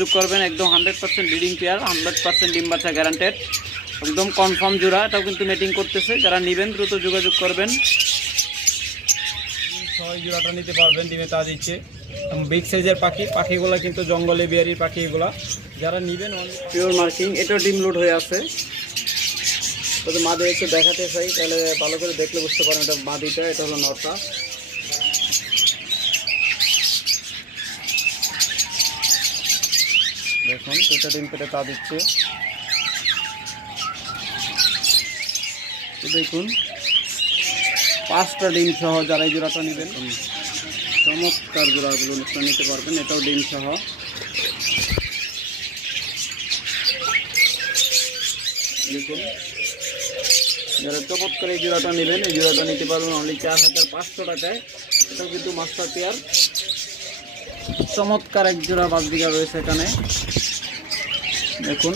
যোগাযোগ করবেন। একদম 100% ব্রিডিং পেয়ার, 100% ডিম বাচ্চা গ্যারান্টেড, একদম কনফার্ম জোড়া। এটাও কিন্তু মেটিং করতেছে, যারা নেবেন দ্রুত যোগাযোগ করবেন। ছয় জোড়াটা নিতে পারবেন, ডিমে তা দিচ্ছে। বিগ সাইজের পাখিগুলো কিন্তু জঙ্গলে বিহারি পাখি এগুলা, যারা নেবেন পিওর মার্কিং। এটাও ডিম লোড হয়ে আছে। তবে মাদি একটু দেখাতে চাই, তাহলে ভালো করে দেখলে বুঝতে পারেন এটা মাদিটা, এটা হলো নটটা। দেখুন দুইটা ডিম পেটে তা দিচ্ছে। দেখুন 5টা ডিম সহ যারা এই জোড়াটা নেবেন, চমৎকার জোড়াগুলো নিতে পারবেন। এটাও ডিম সহ। দেখুন যারা চমৎকার এই জোড়াটা নেবেন, এই জোড়াটা নিতে পারবেন অনলি 4500 টাকায়। এটাও কিন্তু মাস্টার পেয়ার। চমৎকার এক জোড়া বাজবিঘা রয়েছে এখানে। দেখুন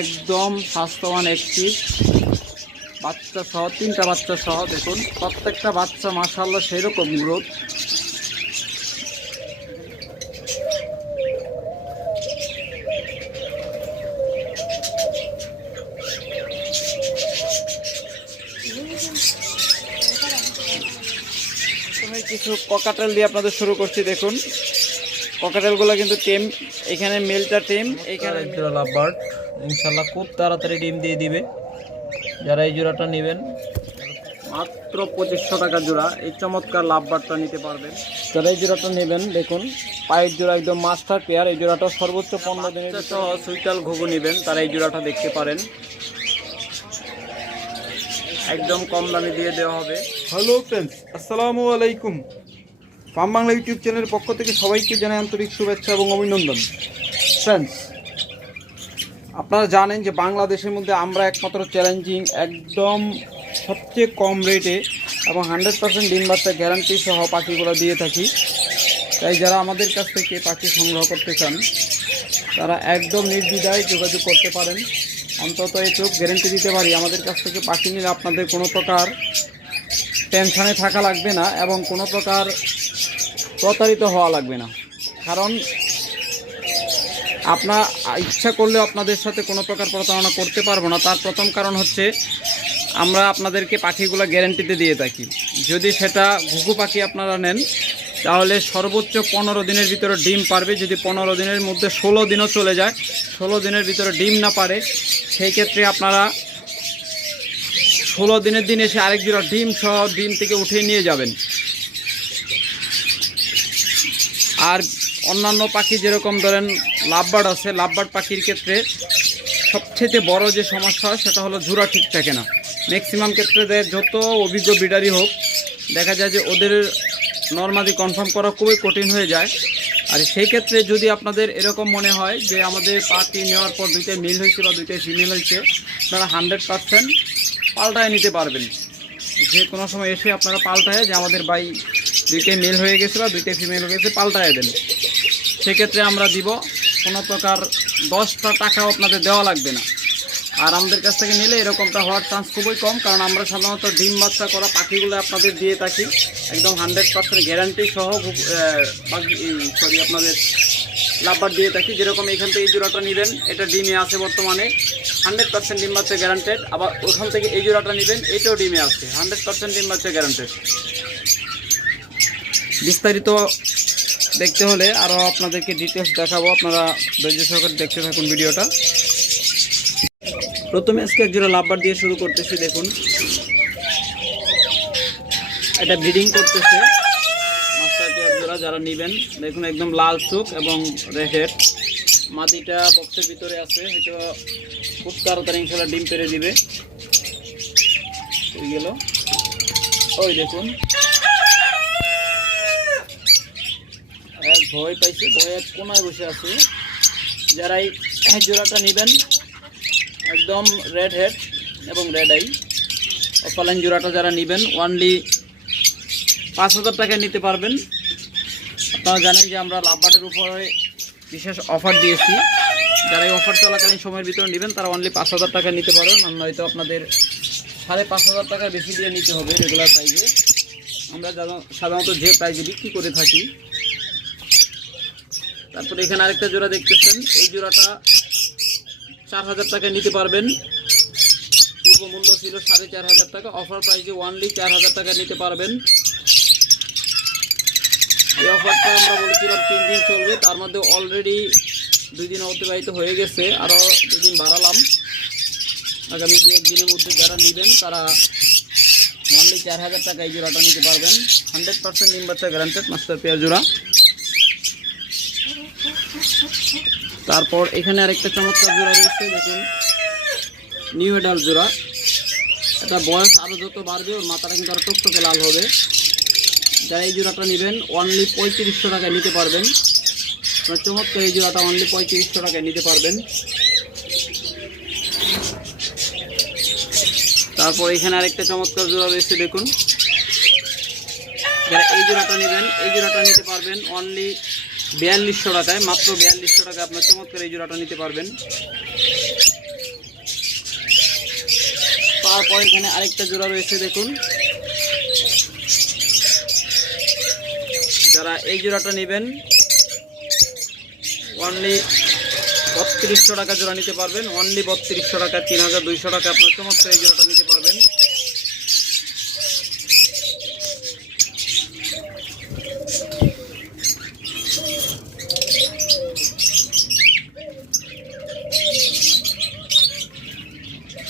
একদম স্বাস্থ্যবান অ্যাক্টিভ বাচ্চা সহ, 3টা বাচ্চা সহ। দেখুন প্রত্যেকটা বাচ্চা মাশাআল্লাহ সেরকম গ্রোথ। কিছু ককাটেল দিয়ে আপনাদের শুরু করছি। দেখুন ককাটেলগুলো কিন্তু টেম, এখানে মেলটা টেম, এখানে জোড়া লাভবার্ড। ইনশাল্লাহ খুব তাড়াতাড়ি ডিম দিয়ে দিবে। যারা এই জোড়াটা নেবেন মাত্র 2500 টাকা জোড়া, এই চমৎকার লাভবার্ডটা নিতে পারবেন। যারা এই জোড়াটা নেবেন দেখুন পায়ের জোড়া একদম মাস্টার পেয়ার। এই জোড়াটা সর্বোচ্চ 15 দিনের সহ সুইটাল ঘুঘু নেবেন, তারা এই জোড়াটা দেখতে পারেন। একদম কম দামে দিয়ে দেওয়া হবে। হ্যালো ফ্রেন্ডস, আসসালামু আলাইকুম। ফার্ম বাংলা ইউটিউব চ্যানেলের পক্ষ থেকে সবাইকে জানাই আন্তরিক শুভেচ্ছা এবং অভিনন্দন। ফ্রেন্ডস, আপনারা জানেন যে বাংলাদেশের মধ্যে আমরা একমাত্র চ্যালেঞ্জিং, একদম সবচেয়ে কম রেটে এবং 100% ডিম বাচ্চা গ্যারান্টি সহ পাখিগুলো দিয়ে থাকি। তাই যারা আমাদের কাছ থেকে পাখি সংগ্রহ করতে চান তারা একদম নির্দ্বিধায় যোগাযোগ করতে পারেন। অন্তত এটুকু গ্যারেন্টি দিতে পারি, আমাদের কাছ থেকে পাখি নিলে আপনাদের কোনো প্রকার টেনশানে থাকা লাগবে না এবং কোনো প্রকার প্রতারিত হওয়া লাগবে না। কারণ আপনার ইচ্ছা করলেও আপনাদের সাথে কোনো প্রকার প্রতারণা করতে পারবো না। তার প্রথম কারণ হচ্ছে আমরা আপনাদেরকে পাখিগুলো গ্যারেন্টিতে দিয়ে থাকি। যদি সেটা ঘুঘু পাখি আপনারা নেন তাহলে সর্বোচ্চ 15 দিনের ভিতরে ডিম পারবে। যদি 15 দিনের মধ্যে 16 দিনও চলে যায়, 16 দিনের ভিতরে ডিম না পারে, সেই ক্ষেত্রে আপনারা 16 দিনের দিন এসে আরেক জোড়া ডিম সহ ডিম থেকে উঠিয়ে নিয়ে যাবেন। আর অন্যান্য পাখি যেরকম ধরেন লাভবার্ড আছে, লাভবার্ড পাখির ক্ষেত্রে সবচেয়ে বড় যে সমস্যা হয় সেটা হলো জোড়া ঠিক থাকে না। ম্যাক্সিমাম ক্ষেত্রে যত অভিজ্ঞ ব্রিডারই হোক, দেখা যায় যে ওদের নর্মালি কনফার্ম করা খুবই কঠিন হয়ে যায়। আর সেই ক্ষেত্রে যদি আপনাদের এরকম মনে হয় যে আমাদের পাখি নেওয়ার পর 2টাই মেল হয়েছে বা 2টাই ফিমেল হয়েছে, আপনারা 100% পাল্টায় নিতে পারবেন। যে কোনো সময় এসে আপনারা পাল্টায় যে আমাদের ভাই 2টাই মেল হয়ে গেছে বা 2টাই ফিমেল হয়ে গেছে, পাল্টায় দেন। সেক্ষেত্রে আমরা দিব, কোনো প্রকার 10টা টাকাও আপনাদের দেওয়া লাগবে না। আর আমাদের কাছ থেকে নিলে এরকমটা হওয়ার চান্স খুবই কম, কারণ আমরা সাধারণত ডিম বাচ্চা করা পাখিগুলো আপনাদের দিয়ে থাকি একদম 100% গ্যারান্টি সহ। আপনাদের লাভবার্ড দিয়ে থাকি। যেরকম এখান থেকে এই জোড়াটা নেবেন, এটা ডিমে আছে বর্তমানে 100% ডিম বাচ্চা গ্যারান্টেড। আবার ওখান থেকে এই জোড়াটা নেবেন, এটাও ডিমে আছে 100% ডিম বাচ্চা গ্যারান্টেড। বিস্তারিত দেখতে হলে আরও আপনাদেরকে ডিটেলস দেখাবো, আপনারা ধৈর্য সহকারে দেখতে থাকুন ভিডিওটা। প্রথমে আজকে এক জোড়া লাভবার্ড দিয়ে শুরু করতেছি। দেখুন এটা ব্রিডিং করতেছে মাস্টার পেয়ার জোড়া, যারা নেবেন দেখুন একদম লাল চোখ এবং রেড। মাদিটা বক্সের ভিতরে আছে, হয়তো খুব তাড়াতাড়ি ইনশাল্লাহ ডিম পেরে দিবে। গেল ওই দেখুন ভয় পাইছে, ভয়ের কোনায় বসে আছে। যারা এই জোড়াটা নেবেন একদম রেড হেড এবং রেড আই অফলাইন জোড়াটা যারা নেবেন অনলি 5000 টাকায় নিতে পারবেন। আপনারা জানেন যে আমরা লাভবার্ডের উপরে বিশেষ অফার দিয়েছি। যারা এই অফার চলাকালীন সময়ের ভিতরে নেবেন তারা অনলি 5000 টাকা নিতে পারবেন। নয়তো আপনাদের 5500 টাকা বেশি দিয়ে নিতে হবে রেগুলার প্রাইসে। আমরা সাধারণত যে প্রাইসে বিক্রি করে থাকি তারপরে এখানে আরেকটা জোড়া দেখতেছেন, এই জোড়াটা 4000 টাকায় নিতে পারবেন। পূর্ব মূল্য ছিল 4500 টাকা, অফার প্রাইসে অনলি 4000 টাকা নিতে পারবেন। এই অফারটা আমরা বলেছিলাম 3 দিন চলবে, তার মধ্যে অলরেডি 2 দিন অতিবাহিত হয়ে গেছে, আরও 2 দিন বাড়ালাম। আগামী 2-1 দিনের মধ্যে যারা নেবেন তারা অনলি 4000 টাকা এই জোড়াটা নিতে পারবেন। 100% ডিম বাচ্চা গ্যারান্টেড মাস্টার পেয়ার জোড়া। তারপর এখানে আরেকটা চমৎকার জোড়া রয়েছে, দেখুন নিউ অ্যাডাল্ট জোড়া। এটা বয়স আরও যত বাড়বে ওর মাথাটা কিন্তু আরও টকটকে লাল হবে। যারা এই জোড়াটা নেবেন অনলি 3500 টাকায় নিতে পারবেন। চমৎকার এই জোড়াটা অনলি 3500 টাকায় নিতে পারবেন। তারপর এখানে আরেকটা চমৎকার জোড়া রয়েছে, দেখুন যারা এই জোড়াটা নেবেন এই জোড়াটা নিতে পারবেন অনলি 4200 টাকায়, মাত্র 4200 টাকায় আপনার চমৎকার এই জোড়াটা নিতে পারবেন। তারপর এখানে আরেকটা জোড়া রয়েছে, দেখুন যারা এই জোড়াটা নেবেন অনলি 3200 টাকা জোড়া নিতে পারবেন। অনলি 3200 টাকা, 3200 টাকা আপনার চমৎকার এই জোড়াটা নিতে পারবেন।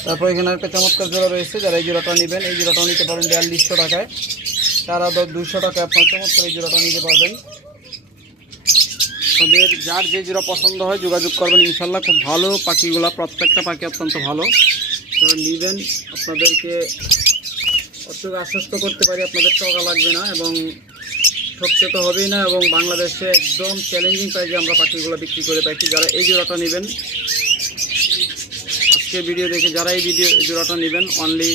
তারপর এখানে একটা চমৎকার জোড়া রয়েছে, যারা এই জোড়াটা নেবেন এই জোড়াটাও নিতে পারেন 4200 টাকায়। 4200 টাকায় আপনার চমৎকার এই জোড়াটা নিতে পারবেন। আপনাদের যার যে জোড়া পছন্দ হয় যোগাযোগ করবেন, ইনশাল্লাহ খুব ভালো পাখিগুলা, প্রত্যেকটা পাখি অত্যন্ত ভালো। যারা নেবেন আপনাদেরকে অত্যন্ত আশ্বস্ত করতে পারি আপনাদের টাকা লাগবে না এবং ঠকতে তো হবেই না, এবং বাংলাদেশে একদম চ্যালেঞ্জিং প্রাইসে আমরা পাখিগুলো বিক্রি করে থাকি। যারা এই জোড়াটা নেবেন আজকের ভিডিও দেখে, যারা এই জোড়াটা নেবেন অনলি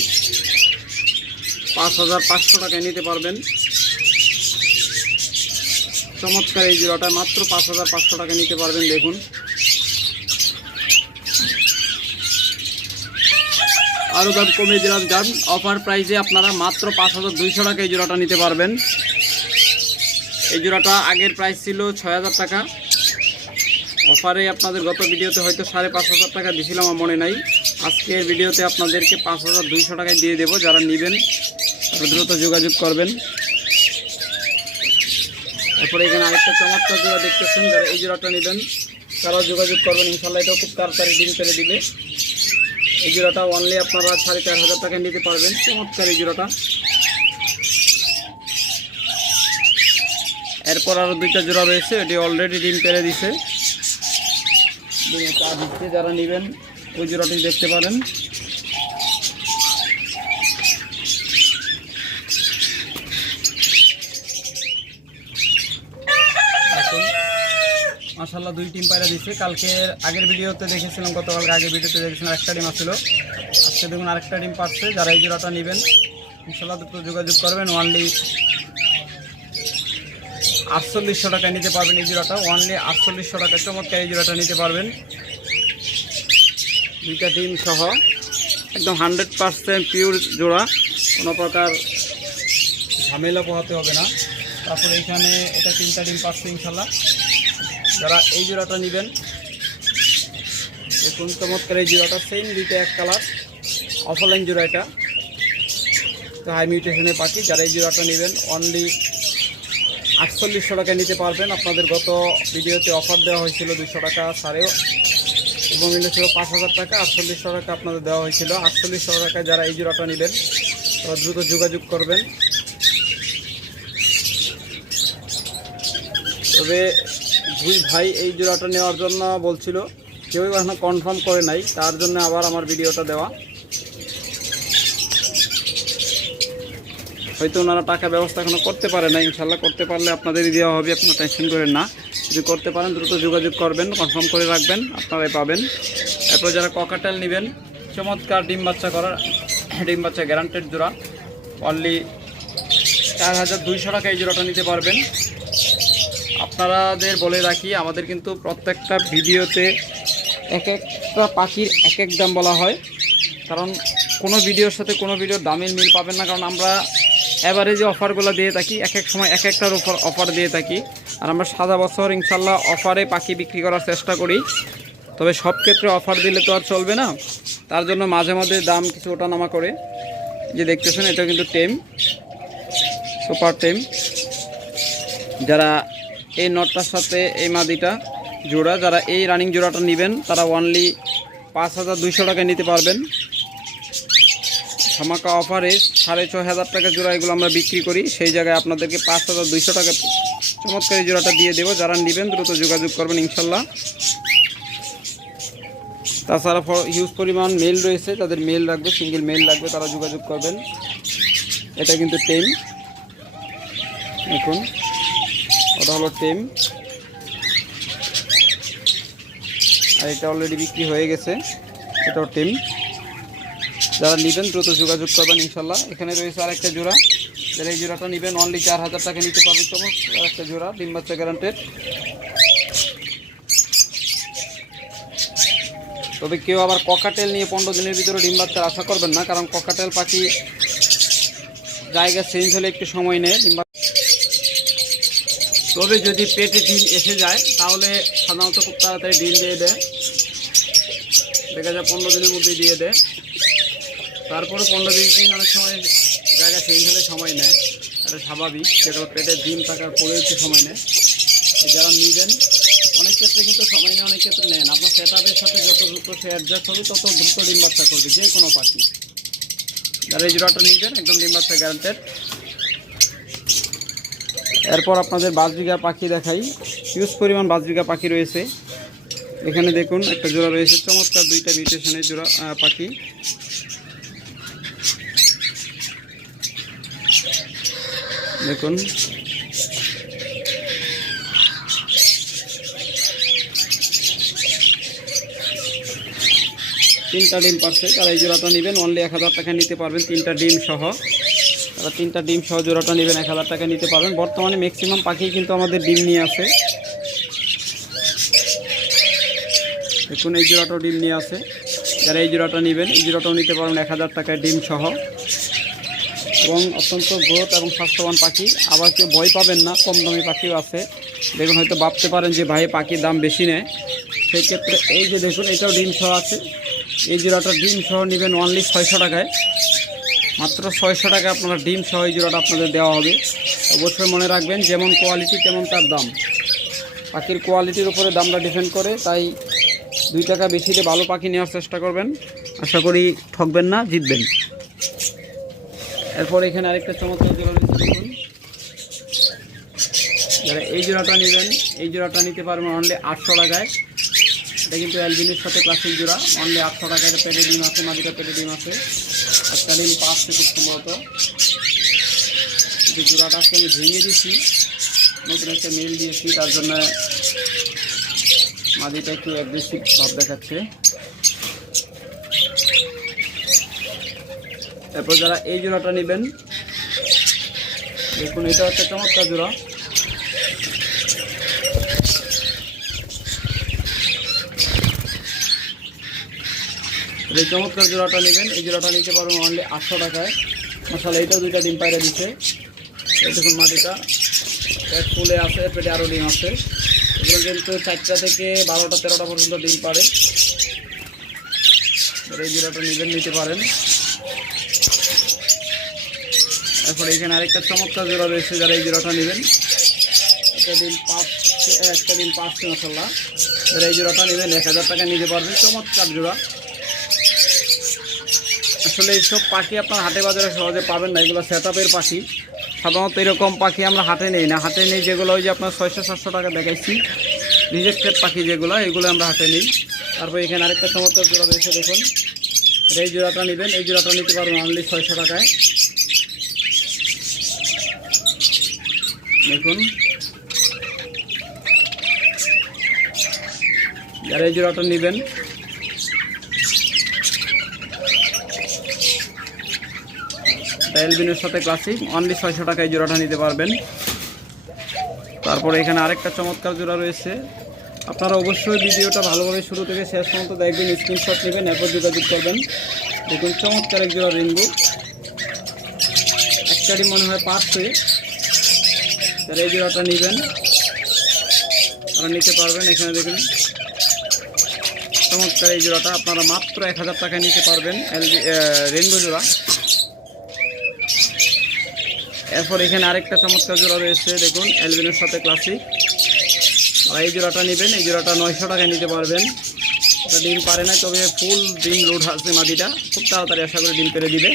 5500 টাকায় নিতে পারবেন। চমৎকার এই জোড়াটা মাত্র 5500 টাকা নিতে পারবেন। দেখুন আরও দাম কমে দিলাম, দাম অফার প্রাইসে আপনারা মাত্র 5200 টাকা এই জোড়াটা নিতে পারবেন। এই জোড়াটা আগের প্রাইস ছিল 6000 টাকা, অফারে আপনাদের গত ভিডিওতে হয়তো 5500 টাকা দিয়েছিলাম, আমার মনে নাই। আজকের ভিডিওতে আপনাদেরকে 5200 টাকায় দিয়ে দেবো। যারা নেবেন তারা দ্রুত যোগাযোগ করবেন। তারপরে এখানে আরেকটা চমৎকার জোড়া দেখতেছেন, যারা এই জোড়াটা নেবেন তারাও যোগাযোগ করবেন, ইনশাল্লাহ এটাও খুব তাড়াতাড়ি ডিম পেড়ে দিবে। এই জোড়াটা অনলি আপনারা 4500 টাকায় নিতে পারবেন। চমৎকার এই জোড়াটা। এরপর আরও 2টা জোড়া রয়েছে, এটি অলরেডি ডিম পেড়ে দিছে, যারা নেবেন ওই জোড়াটি দেখতে পারেন। মাশাআল্লাহ 2 টিম পায়রা দিচ্ছে। কালকে আগের ভিডিওতে দেখেছিলাম, গতকালকে আগের ভিডিওতে দেখেছিলাম একটা ডিম আসছিল, আজকে দেখুন আরেকটা ডিম পাচ্ছে। যারা এই জোড়াটা নেবেন ইনশাআল্লাহ দ্রুত যোগাযোগ করবেন। অনলি 4800 টাকায় নিতে পারবেন এই জোড়াটা, অনলি 4800 টাকা চমৎকার এই জোড়াটা নিতে পারবেন। 2টা ডিম সহ একদম 100% পিওর জোড়া, কোনো প্রকার ঝামেলা পোহাতে হবে না। তারপরে এখানে এটা 3টা ডিম পাচ্ছে ইনশাল্লাহ। যারা এই জোড়াটা নেবেন দেখুন চমৎকার এই জোড়াটা, সেম 2টা এক কালার, অফলাইন জোড়া এটা, তো হাই মিউটেশনের পাখি। যারা এই জোড়াটা নেবেন অনলি 4800 টাকায় নিতে পারবেন। আপনাদের গত ভিডিওতে অফার দেওয়া হয়েছিল 200 টাকা ছাড়েও, উপমূল্য ছিল 5000 টাকা, 4800 টাকা আপনাদের দেওয়া হয়েছিল। 4800 টাকায় যারা এই জোড়াটা নেবেন তারা দ্রুত যোগাযোগ করবেন। তবে 2 ভাই এই জোড়াটা নেওয়ার জন্য বলছিল, কেউ এখনো কনফার্ম করে নাই, তার জন্য আবার আমার ভিডিওটা দেওয়া। হয়তো ওনারা টাকা ব্যবস্থা এখনো করতে পারে না, ইনশাল্লাহ করতে পারলে আপনাদেরই দেওয়া হবে, আপনারা টেনশন করেন না। যদি করতে পারেন দ্রুত যোগাযোগ করবেন, কনফার্ম করে রাখবেন, আপনারাই পাবেন। এরপর যারা ককাটেল নেবেন চমৎকার ডিম বাচ্চা করার, ডিম বাচ্চা গ্যারান্টেড জোড়া, অনলি 4200 টাকা এই জোড়াটা নিতে পারবেন। আপনাদের বলে রাখি, আমাদের কিন্তু প্রত্যেকটা ভিডিওতে এক একটা পাখির এক এক দাম বলা হয়, কারণ কোনো ভিডিওর সাথে কোনো ভিডিওর দামের মিল পাবেন না, কারণ আমরা এভারেজে অফারগুলো দিয়ে থাকি, এক এক সময় এক একটার অফার দিয়ে থাকি। আর আমরা সারা বছর ইনশাল্লাহ অফারে পাখি বিক্রি করার চেষ্টা করি, তবে সব ক্ষেত্রে অফার দিলে তো আর চলবে না, তার জন্য মাঝে মাঝে দাম কিছু ওঠানামা করে। যে দেখতেছেন এটা কিন্তু টেম, সুপার টেম। যারা এই নটটার সাথে এই মাদিটা জোড়া, যারা এই রানিং জোড়াটা নেবেন তারা অনলি 5200 টাকায় নিতে পারবেন। ধামাকা অফারে 6500 টাকা জোড়া এগুলো আমরা বিক্রি করি, সেই জায়গায় আপনাদেরকে 5200 টাকা চমৎকার এই জোড়াটা দিয়ে দেবো। যারা নেবেন দ্রুত যোগাযোগ করবেন ইনশাল্লাহ। তাছাড়া হিউজ পরিমাণ মেল রয়েছে, তাদের মেল লাগবে, সিঙ্গেল মেল লাগবে, তারা যোগাযোগ করবেন। এটা কিন্তু টেম, দেখুন ওটা হলো টেম, আর এটা অলরেডি বিক্রি হয়ে গেছে, এটাও টেম। যারা নেবেন দ্রুত যোগাযোগ করবেন ইনশাল্লাহ। এখানে রয়েছে আরেকটা জোড়া, যারা এই জোড়াটা নেবেন অনলি 4000 টাকা নিতে পারবেন। চমৎকার একটা জোড়া, ডিম বাচ্চা গ্যারান্টেড। তবে কেউ আবার ককাটেল নিয়ে 15 দিনের ভিতরে ডিম বাচ্চার আশা করবেন না, কারণ ককাটেল পাখি জায়গা চেঞ্জ হলে একটু সময় নেয় ডিম। তবে যদি পেটে ডিম এসে যায় তাহলে সাধারণত খুব তাড়াতাড়ি ডিম দিয়ে দেয়, দেখা যায় 15 দিনের মধ্যেই দিয়ে দেয়। তারপরে 15-20 দিন অনেক সময় জায়গা চেঞ্জ হলে সময় নেয়, এটা স্বাভাবিক, যেগুলো পেটে ডিম থাকার পরেও একটু সময় নেয়। যারা নেবেন অনেক ক্ষেত্রে কিন্তু সময় নেয়, অনেক ক্ষেত্রে নেন। আপনার সেট আপের সাথে যত দ্রুত সে অ্যাডজাস্ট হবে তত দ্রুত ডিম বাচ্চা করবে যে কোনো পাখি। যারা এই জোড়াটা নেবেন একদম ডিম বাচ্চা গ্যারান্টেড। এরপর আপনাদের বাজরিগা পাখি দেখাই, হিউজ পরিমাণ বাজরিগা পাখি রয়েছে। এখানে দেখুন একটা জোড়া রয়েছে, চমৎকার দুইটা মিউটেশনের জোড়া পাখি। দেখুন তিনটা ডিম পাচ্ছে, তারা এই জোড়াটা নেবেন অনলি 1000 টাকা নিতে পারবেন, তিনটা ডিম সহ। তারা তিনটা ডিম সহ জোড়াটা নেবেন 1000 টাকা নিতে পারবেন। বর্তমানে ম্যাক্সিমাম পাখি কিন্তু আমাদের ডিম নিয়ে আসে, দেখুন এই জোড়াটাও ডিম নিয়ে আসে। যারা এই জোড়াটা নেবেন এই জোড়াটাও নিতে পারবেন 1000 টাকায় ডিম সহ, এবং অত্যন্ত গ্রোথ এবং স্বাস্থ্যবান পাখি। আবার কেউ ভয় পাবেন না, কম দামি পাখিও আছে। দেখুন হয়তো ভাবতে পারেন যে ভাই পাখির দাম বেশি নেয়, সেই ক্ষেত্রে এই যে দেখুন এটাও ডিম সহ আছে। এই জোড়াটা ডিম সহ নেবেন অনলি 600 টাকায়, মাত্র 600 টাকায় আপনারা ডিম সহ এই জোড়াটা আপনাদের দেওয়া হবে। অবশ্যই মনে রাখবেন যেমন কোয়ালিটি তেমন তার দাম, পাখির কোয়ালিটির উপরে দামটা ডিপেন্ড করে, তাই 2 টাকা বেশি দিয়ে ভালো পাখি নেওয়ার চেষ্টা করবেন, আশা করি ঠকবেন না, জিতবেন। এরপর এখানে আরেকটা চমৎকার জোড়া রয়েছে, দেখুন যারা এই জোড়াটা নেবেন এই জোড়াটা নিতে পারবেন অনলি 800 টাকায়। এটা কিন্তু অ্যালবিনোর সাথে ক্লাসিক জোড়া, অনলি 800 টাকায়। এটা পেটে ডিম আছে, মাদিটা পেটে ডিম আছে, একটা ডিম পাচ্ছে খুব সম্ভবত। যে জোড়াটা আজকে আমি ভেঙে দিচ্ছি, নতুন একটা মেল দিয়েছি, তার জন্য মাদিটা একটু অ্যাগ্রেসিভ ভাব দেখাচ্ছে। এরপর যারা এই জোড়াটা নেবেন দেখুন এটা একটা চমৎকার জোড়া, এই চমৎকার জোড়াটা নেবেন এই জোড়াটা নিতে পারবেন অনলি 800 টাকায়। মশালা এইটাও 2টা ডিম পায়রা দিচ্ছে, এই দেখুন মাটিটা পেট ফুলে আছে, পেটে আরও ডিম আছে। এগুলো কিন্তু 4টা থেকে 12টা 13টা পর্যন্ত ডিম পারে। এই জোড়াটা নেবেন, নিতে পারেন। এরপরে এখানে আরেকটা চমৎকার জোড়া রয়েছে, যারা এই জোড়াটা নেবেন একটা ডিম পাচ্ছে মশাল্লা। যারা এই জোড়াটা নেবেন 1000 টাকা নিতে পারবেন, চমৎকার জোড়া। আসলে এইসব পাখি আপনার হাটে বাজারে সহজে পাবেন না, এগুলো সেট আপের পাখি। সাধারণত এরকম পাখি আমরা হাটে নেই না, হাটে নেই যেগুলো ওই যে আপনার 600-700 টাকা দেখাইছি রিজেক্টেড পাখি যেগুলো, এগুলো আমরা হাটে নিই। তারপর এখানে আরেকটা চমৎকার জোড়া রয়েছে, দেখুন এই জোড়াটা নেবেন এই জোড়াটা নিতে পারবেন অনলি 600 টাকায়। দেখুন যারা এই জোড়াটা নেবেন অ্যালবিনোর সাথে ক্লাসিক, অনলি 600 টাকায় জোড়াটা নিতে পারবেন। তারপরে এখানে আরেকটা চমৎকার জোড়া রয়েছে। আপনারা অবশ্যই ভিডিওটা ভালোভাবে শুরু থেকে শেষ পর্যন্ত দেখবেন, স্ক্রিনশট নেবেন, এরপর যোগাযোগ করবেন। দেখুন চমৎকার এক জোড়া রেইনবো, একটারই মনে হয় পাচ্ছে। যারা এই জোড়াটা নেবেন তারা নিতে পারবেন। এখানে দেখুন চমৎকার এই জোড়াটা আপনারা মাত্র 1000 টাকায় নিতে পারবেন, রেনবো জোড়া। এরপর এখানে আরেকটা চমৎকার জোড়া রয়েছে দেখুন, অ্যালবিনোর সাথে ক্লাসিক। আর এই জোড়াটা নেবেন, এই জোড়াটা 900 টাকায় নিতে পারবেন। এটা ডিম পারে না, তবে ফুল ডিম লোড আছে মাদিটা, খুব তাড়াতাড়ি আশা করে ডিম পেরে দিবে।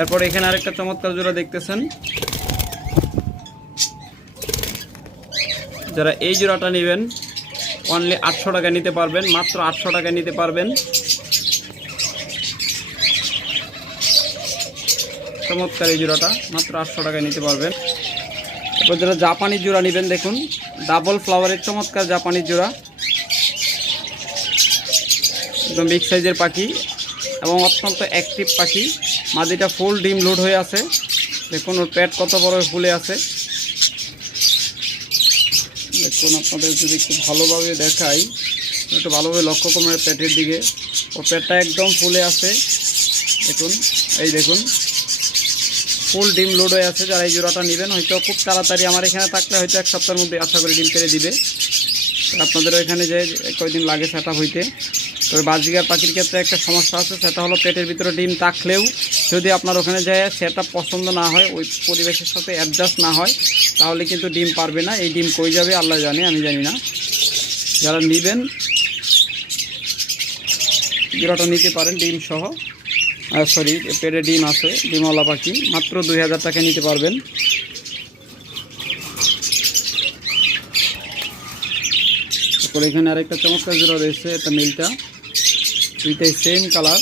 এরপর এখানে আরেকটা চমৎকার জোড়া দেখতেছেন, যারা এই জোড়াটা নেবেন অনলি 800 টাকা নিতে পারবেন, মাত্র 800 টাকা নিতে পারবেন। চমৎকার এই জোড়াটা মাত্র 800 টাকায় নিতে পারবেন। এরপর যারা জাপানি জোড়া নেবেন দেখুন, ডাবল ফ্লাওয়ারের চমৎকার জাপানি জোড়া, একদম বিগ সাইজের পাখি এবং অত্যন্ত অ্যাক্টিভ পাখি। মাদিটা ফুল ডিম লোড হয়ে আছে, দেখুন ওর পেট কত বড় ফুলে আছে। দেখুন আপনাদের যদি একটু ভালোভাবে দেখাই, একটু ভালোভাবে লক্ষ্য করুন পেটের দিকে, ওর পেটটা একদম ফুলে আছে। দেখুন এই দেখুন ফুল ডিম লোড হয়ে আছে। যারা এই জোড়াটা নেবেন হয়তো খুব তাড়াতাড়ি আমার এখানে থাকলে হয়তো 1 সপ্তাহের মধ্যে আশা করি ডিম পেরে দিবে। আপনাদের ওইখানে যে কয়েকদিন লাগে সেটা হইতে। তবে বাজিগার পাখির ক্ষেত্রে একটা সমস্যা আছে, সেটা হলো পেটের ভিতরে ডিম থাকলেও যদি আপনার ওখানে যায় সেটা পছন্দ না হয়, ওই পরিবেশের সাথে অ্যাডজাস্ট না হয়, তাহলে কিন্তু ডিম পারবে না। এই ডিম কই যাবে আল্লাহ জানে, আমি জানি না। যারা নেবেন জোড়াটা নিতে পারেন ডিম সহ, সরি পেটে ডিম আছে, ডিমওয়ালা পাখি, মাত্র 2000 টাকা নিতে পারবেন। তারপর এখানে আরেকটা চমৎকার জোড়া রয়েছে, এটা মিলটা, দুইটাই সেম কালার,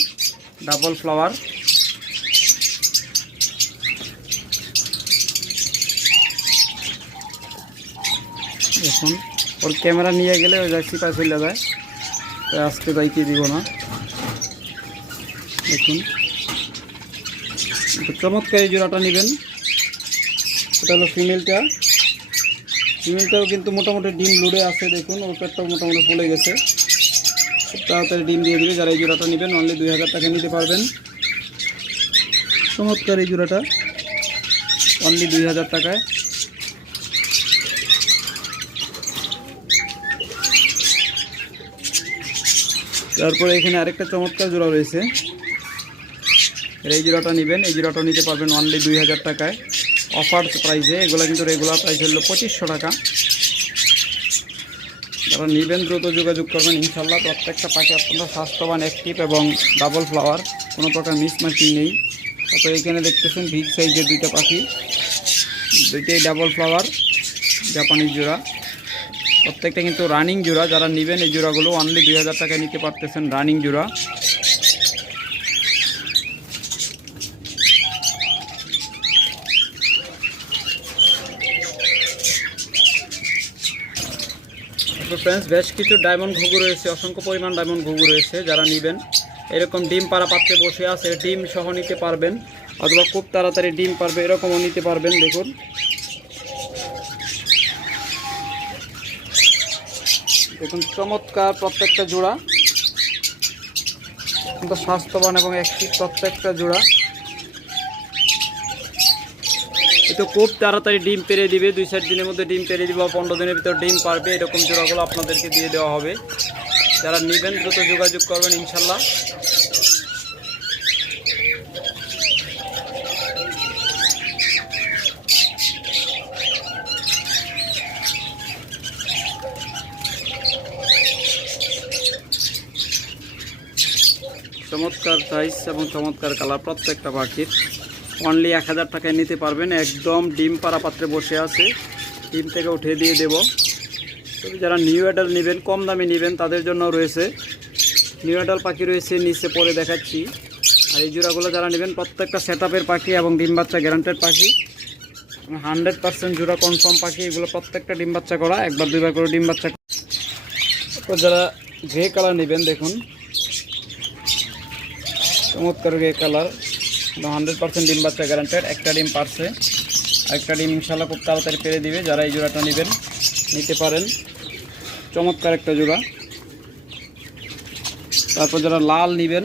ডাবল ফ্লাওয়ার। দেখুন ওর ক্যামেরা নিয়ে গেলে ওই জায়গায় সিপাই চলে যায়, তাই আজকে বাইকে দিব না। দেখুন চমৎকার এই জোড়াটা নেবেন, এটা হলো ফিমেলটা। ফিমেলটাও কিন্তু মোটামুটি ডিম লোডে আছে, দেখুন ওর পেটটাও মোটামুটি ফুলে গেছে, খুব তাড়াতাড়ি ডিম দিয়ে দেবে। যারা এই জোড়াটা নেবেন অনলি 2000 টাকা নিতে পারবেন। চমৎকার এই জোড়াটা অনলি 2000 টাকায়। তারপরে এখানে আরেকটা চমৎকার জোড়া রয়েছে, এই জোড়াটা নেবেন, এই জোড়াটা নিতে পারবেন অনলি 2000 টাকায় অফার প্রাইসে। এগুলো কিন্তু রেগুলার প্রাইস হলো 2500 টাকা। যারা নেবেন দ্রুত যোগাযোগ করবেন, ইনশাল্লাহ প্রত্যেকটা পাখি আপনারা স্বাস্থ্যবান, অ্যাক্টিভ এবং ডাবল ফ্লাওয়ার, কোনো প্রকার মিসমার্কিং নেই। তারপরে এখানে দেখতেছেন বিগ সাইজের দুইটা পাখি, দুইটাই ডাবল ফ্লাওয়ার জাপানি জোড়া, প্রত্যেকটা কিন্তু রানিং জোড়া। যারা নেবেন এই জোড়াগুলো অনলি 2000 টাকায় নিতে পারতেছেন, রানিং জোড়া। তো ফ্রেন্ডস বেশ কিছু ডায়মন্ড ঘুঘু রয়েছে, অসংখ্য পরিমাণ ডায়মন্ড ঘুঘু রয়েছে। যারা নেবেন এরকম ডিম পাড়া পাত্রে বসে আছে, ডিম সহ নিতে পারবেন, অথবা খুব তাড়াতাড়ি ডিম পারবে এরকমও নিতে পারবেন। দেখুন দেখুন চমৎকার প্রত্যেকটা জোড়া, কিন্তু স্বাস্থ্যবান এবং অ্যাক্টিভ প্রত্যেকটা জোড়া। তো খুব তাড়াতাড়ি ডিম পেরে দিবে, 2-4 দিনের মধ্যে ডিম পেরে দিবে, 15 দিনের ভিতর ডিম পারবে, এরকম জোড়াগুলো আপনাদেরকে দিয়ে দেওয়া হবে। যারা নেবেন দ্রুত যোগাযোগ করবেন ইনশাল্লাহ। চমৎকার সাইজ এবং চমৎকার কালার প্রত্যেকটা পাখির, অনলি 1000 টাকায় নিতে পারবেন। একদম ডিম পাড়া পাত্রে বসে আছে, ডিম থেকে উঠিয়ে দিয়ে দেব। তবে যারা নিউ অ্যাডাল নেবেন, কম দামে নেবেন, তাদের জন্য রয়েছে নিউ অ্যাডাল পাখি রয়েছে, নিচে পরে দেখাচ্ছি। আর এই জোড়াগুলো যারা নেবেন প্রত্যেকটা সেটআপের পাখি এবং ডিম বাচ্চা গ্যারান্টেড পাখি, 100% জোড়া কনফার্ম পাখি। এগুলো প্রত্যেকটা ডিম বাচ্চা করা, একবার দুইবার করে ডিম বাচ্চা। তো যারা গ্রে কালার নেবেন দেখুন চমৎকার গ্রে কালার, 100% ডিম বাচ্চা গ্যারান্টেড। একটা ডিম পারছে, একটা ডিম ইনশাল্লাহ খুব তাড়াতাড়ি পেরে দিবে। যারা এই জোড়াটা নেবেন নিতে পারেন, চমৎকার একটা জোড়া। তারপর যারা লাল নেবেন,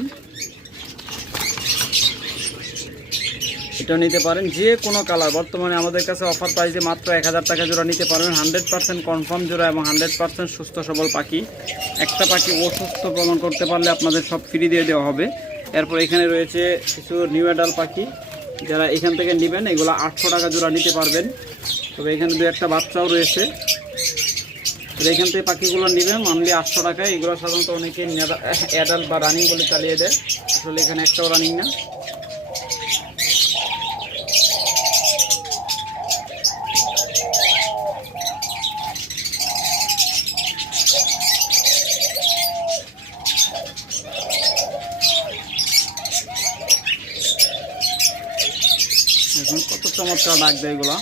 এটা নিতে পারেন, যে কোনো কালার। বর্তমানে আমাদের কাছে অফার প্রাইসে মাত্র 1000 টাকা জোড়া নিতে পারবেন। 100% কনফার্ম জোড়া এবং 100% সুস্থ সবল পাখি। একটা পাখি অসুস্থ প্রমাণ করতে পারলে আপনাদের সব ফ্রি দিয়ে দেওয়া হবে। এরপর এখানে রয়েছে কিছু নিউ অ্যাডাল্ট পাখি, যারা এখান থেকে নেবেন এগুলো 800 টাকা জোড়া নিতে পারবেন। তবে এখানে দু একটা বাচ্চাও রয়েছে, এখান থেকে পাখিগুলো নেবেন অনলি 800 টাকায়। এগুলো সাধারণত অনেকে অ্যাডাল্ট বা রানিং বলে চালিয়ে দেয়, আসলে এখানে একটাও রানিং না। দেখুন কত চমৎকার ডাক দেয় এগুলা,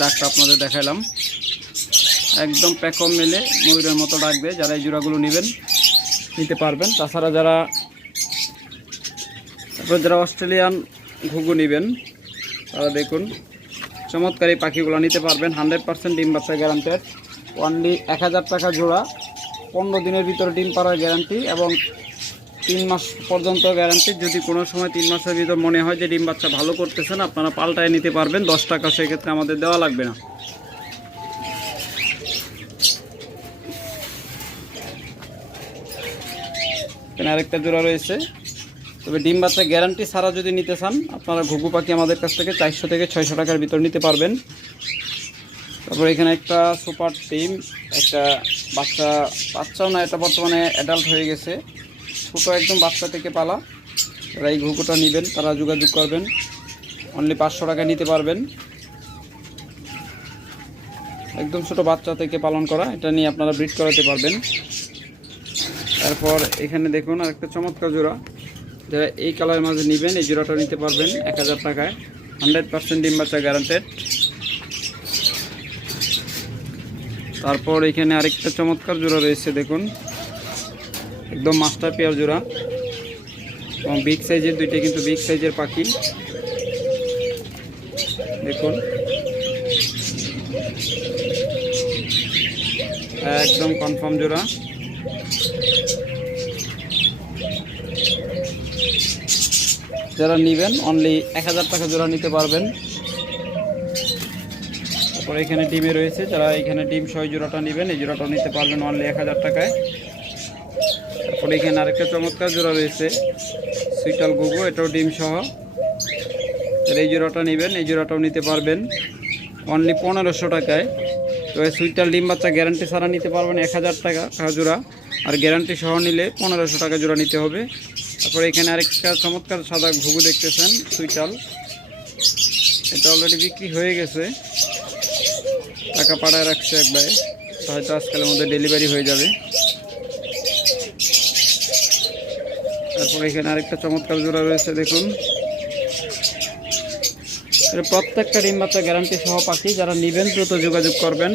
ডাকটা আপনাদের দেখাইলাম। একদম প্যাকম মেলে ময়ূরের মতো ডাক দেয়। যারা এই জোড়াগুলো নেবেন নিতে পারবেন। তাছাড়া যারা অস্ট্রেলিয়ান ঘুঘু নেবেন তারা দেখুন চমৎকার এই পাখিগুলো নিতে পারবেন। 100% ডিম বাচ্চা গ্যারান্টেড। অনলি 1000 টাকা জোড়া, 15 দিনের ভিতরে ডিম পাড়ার গ্যারান্টি এবং 3 মাস পর্যন্ত গ্যারান্টি। যদি কোনো সময় 3 মাসের ভিতর মনে হয় যে ডিম বাচ্চা ভালো করতেছেন, আপনারা পাল্টায় নিতে পারবেন। 10 টাকা সেক্ষেত্রে আমাদের দেওয়া লাগবে না। এখানে আরেকটা জোড়া রয়েছে। তবে ডিম বাচ্চা গ্যারান্টি ছাড়া যদি নিতে চান, আপনারা ঘুঘু পাখি আমাদের কাছ থেকে 400 থেকে 600 টাকার ভিতর নিতে পারবেন। তারপর এখানে একটা সুপার টিম, একটা বাচ্চাও না, এটা বর্তমানে অ্যাডাল্ট হয়ে গেছে, ছোটো একদম বাচ্চা থেকে পালা। যারা এই ঘুঘুটা নেবেন তারা যোগাযোগ করবেন, অনলি 500 টাকা নিতে পারবেন। একদম ছোটো বাচ্চা থেকে পালন করা, এটা নিয়ে আপনারা ব্রিড করাতে পারবেন। তারপর এখানে দেখুন আরেকটা চমৎকার জোড়া, যারা এই কালারের মাঝে নেবেন এই জোড়াটা নিতে পারবেন 1000 টাকায়। 100% ডিম বাচ্চা গ্যারান্টেড। তারপর এখানে আরেকটা চমৎকার জোড়া রয়েছে, দেখুন একদম মাস্টার পেয়ার জোড়া এবং বিগ সাইজের, দুইটা কিন্তু বিগ সাইজের পাখি। দেখুন একদম কনফার্ম জোড়া। যারা নেবেন অনলি 1000 টাকা জোড়া নিতে পারবেন। তারপর এখানে ডিমে রয়েছে, যারা এখানে ডিম সহ জোড়াটা নেবেন এই জোড়াটা নিতে পারবেন অনলি 1000 টাকায়। তারপরে এখানে আরেকটা চমৎকার জোড়া রয়েছে সুইটাল ঘুঘু, এটাও ডিম সহ। এই জোড়াটা নেবেন এই জোড়াটাও নিতে পারবেন অনলি 1500 টাকায়। তো এই সুইটাল ডিম বাচ্চা গ্যারান্টি ছাড়া নিতে পারবেন 1000 টাকা জোড়া, আর গ্যারান্টি সহ নিলে 1500 টাকা জোড়া নিতে হবে। তারপরে এখানে আরেকটা চমৎকার সাদা ঘুঘু দেখতেছেন সুইটাল, এটা অলরেডি বিক্রি হয়ে গেছে, টাকা পাঠায় রাখছে একবারে, হয়তো আজকালের মধ্যে ডেলিভারি হয়ে যাবে। তারপর এখানে আরেকটা চমৎকার জোড়া রয়েছে, দেখুন প্রত্যেকটা ডিম বাচ্চা গ্যারান্টি সহ পাখি। যারা নেবেন দ্রুত যোগাযোগ করবেন।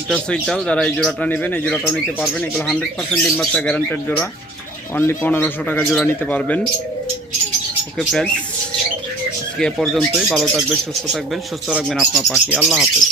এটা সুইটাল, যারা এই জোড়াটা নেবেন এই জোড়াটাও নিতে পারবেন। এগুলো 100% ডিম বাচ্চা গ্যারান্টেড জোড়া, অনলি 1500 টাকা জোড়া নিতে পারবেন। ওকে ফ্রেন্ডস, আজকে এ পর্যন্তই। ভালো থাকবেন, সুস্থ থাকবেন, সুস্থ রাখবেন আপনার পাখি। আল্লাহ হাফেজ।